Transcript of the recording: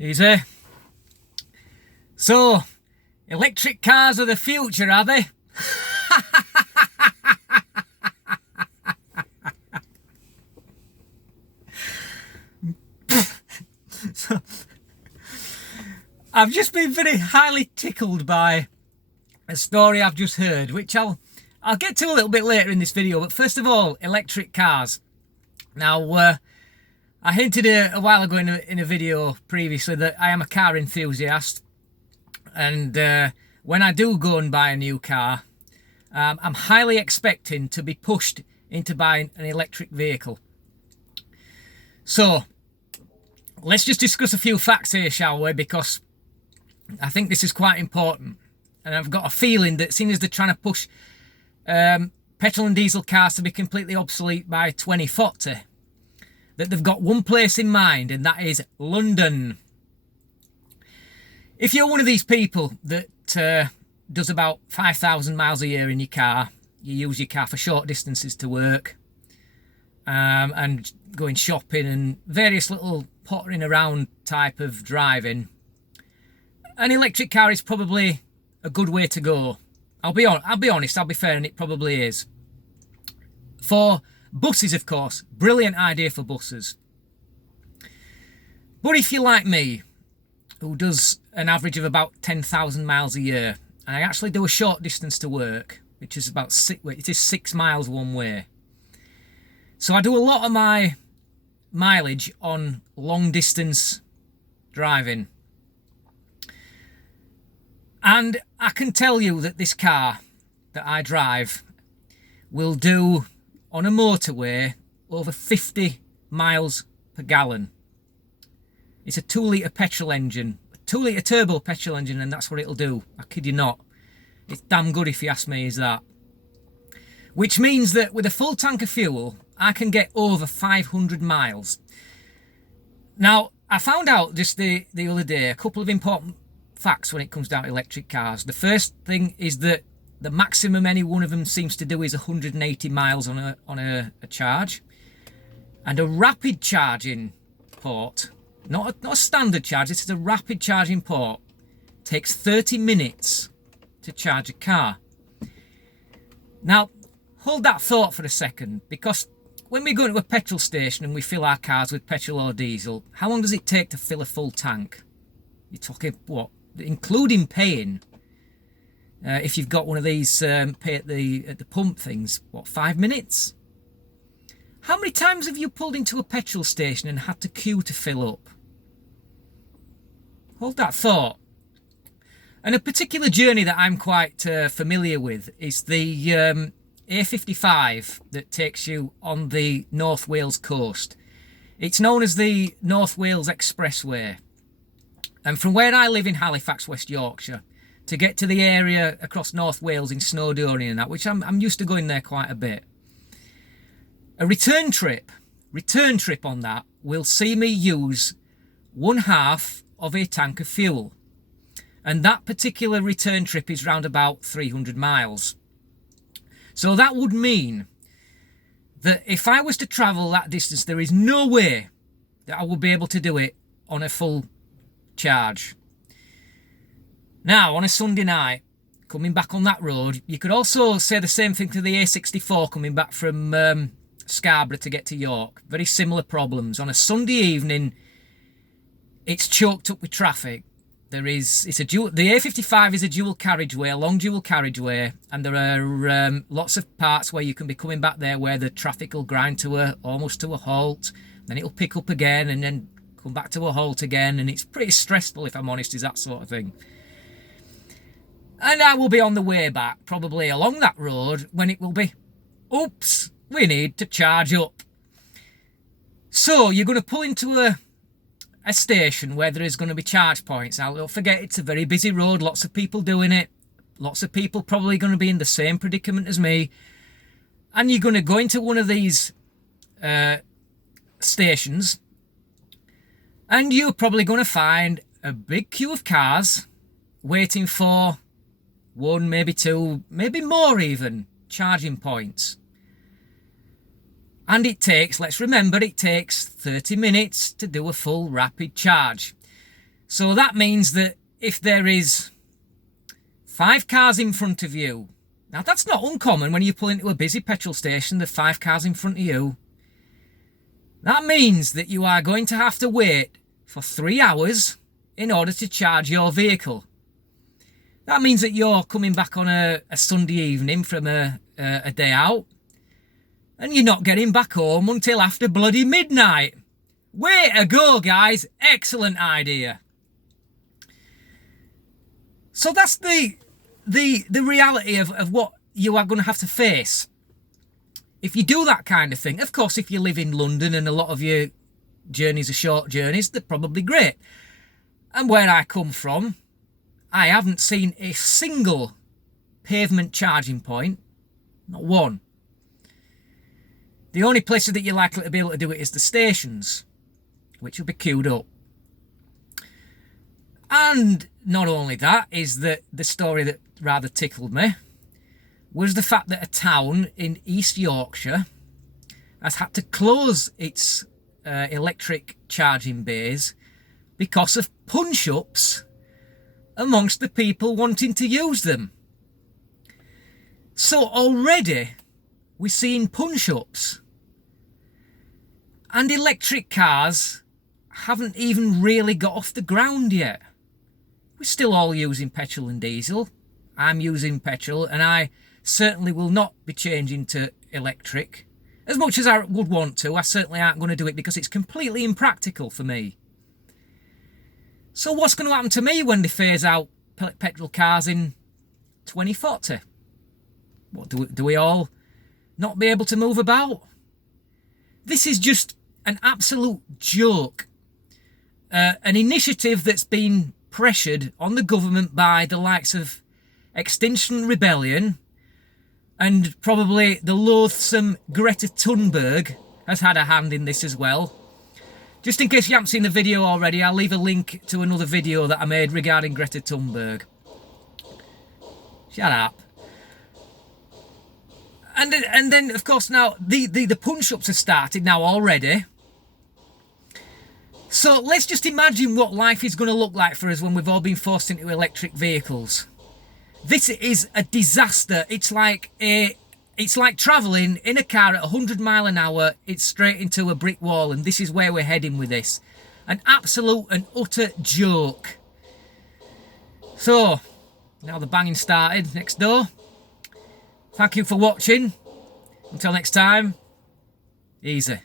Easy. So, electric cars are the future, are they? So, I've just been very highly tickled by a story I've just heard, which I'll get to a little bit later in this video. But first of all, electric cars. Now, I hinted a while ago in a video previously that I am a car enthusiast, and when I do go and buy a new car, I'm highly expecting to be pushed into buying an electric vehicle. So, let's just discuss a few facts here, shall we? Because I think this is quite important. And I've got a feeling that seeing as they're trying to push petrol and diesel cars to be completely obsolete by 2040, that they've got one place in mind, and that is London. If you're one of these people that does about 5,000 miles a year in your car, you use your car for short distances to work, and going shopping and various little pottering around type of driving, an electric car is probably a good way to go. I'll be honest, I'll be fair, and it probably is. For buses, of course, brilliant idea for buses. But if you're like me, who does an average of about 10,000 miles a year, and I actually do a short distance to work, which is about 6 miles one way. So I do a lot of my mileage on long distance driving. And I can tell you that this car that I drive will do on a motorway over 50 miles per gallon. It's a 2-litre petrol engine, a 2-litre turbo petrol engine, and that's what it'll do. I kid you not. It's damn good if you ask me, is that. Which means that with a full tank of fuel, I can get over 500 miles. Now, I found out just the other day a couple of important facts when it comes down to electric cars. The first thing is that the maximum any one of them seems to do is 180 miles on a charge. And a rapid charging port, not a standard charge, this is a rapid charging port, takes 30 minutes to charge a car. Now, hold that thought for a second, because when we go into a petrol station and we fill our cars with petrol or diesel, how long does it take to fill a full tank? You're talking, what, including paying, if you've got one of these pay at the pump things, what, 5 minutes? How many times have you pulled into a petrol station and had to queue to fill up? Hold that thought. And a particular journey that I'm quite familiar with is the A55 that takes you on the North Wales coast. It's known as the North Wales Expressway. And from where I live in Halifax, West Yorkshire, to get to the area across North Wales in Snowdonia and that, which I'm used to going there quite a bit, a return trip on that will see me use 1/2 of a tank of fuel. And that particular return trip is round about 300 miles. So that would mean that if I was to travel that distance, there is no way that I would be able to do it on a full charge. Now, on a Sunday night, coming back on that road, you could also say the same thing to the A64 coming back from Scarborough to get to York. Very similar problems. On a Sunday evening, it's choked up with traffic. The A55 is a dual carriageway, a long dual carriageway, and there are lots of parts where you can be coming back there where the traffic will grind almost to a halt, then it'll pick up again and then come back to a halt again, and it's pretty stressful, if I'm honest, is that sort of thing. And I will be on the way back, probably along that road, when it will be, oops, we need to charge up. So you're going to pull into a station where there is going to be charge points. Now, don't forget, it's a very busy road, lots of people doing it, lots of people probably going to be in the same predicament as me, and you're going to go into one of these stations, and you're probably going to find a big queue of cars waiting for one, maybe two, maybe more even, charging points. And it takes, let's remember, it takes 30 minutes to do a full rapid charge. So that means that if there is 5 cars in front of you, now that's not uncommon when you pull into a busy petrol station, the 5 cars in front of you. That means that you are going to have to wait for 3 hours in order to charge your vehicle. That means that you're coming back on a Sunday evening from a day out, and you're not getting back home until after bloody midnight. Way to go, guys. Excellent idea. So that's the reality of what you are going to have to face if you do that kind of thing. Of course, if you live in London and a lot of your journeys are short journeys, they're probably great. And where I come from, I haven't seen a single pavement charging point. Not one. The only places that you're likely to be able to do it is the stations, which will be queued up. And not only that, is that the story that rather tickled me was the fact that a town in East Yorkshire has had to close its electric charging bays because of punch-ups amongst the people wanting to use them. So already we're seeing punch-ups, and electric cars haven't even really got off the ground yet. We're still all using petrol and diesel. I'm using petrol, and I certainly will not be changing to electric. As much as I would want to, I certainly aren't going to do it because it's completely impractical for me. So what's going to happen to me when they phase out petrol cars in 2040? What, do we all not be able to move about? This is just an absolute joke. An initiative that's been pressured on the government by the likes of Extinction Rebellion, and probably the loathsome Greta Thunberg has had a hand in this as well. Just in case you haven't seen the video already, I'll leave a link to another video that I made regarding Greta Thunberg. Shut up. And then, of course, now the punch-ups have started now already. So let's just imagine what life is going to look like for us when we've all been forced into electric vehicles. This is a disaster. It's like travelling in a car at 100 mile an hour. It's straight into a brick wall, and this is where we're heading with this. An absolute and utter joke. So, now the banging started next door. Thank you for watching. Until next time, easy.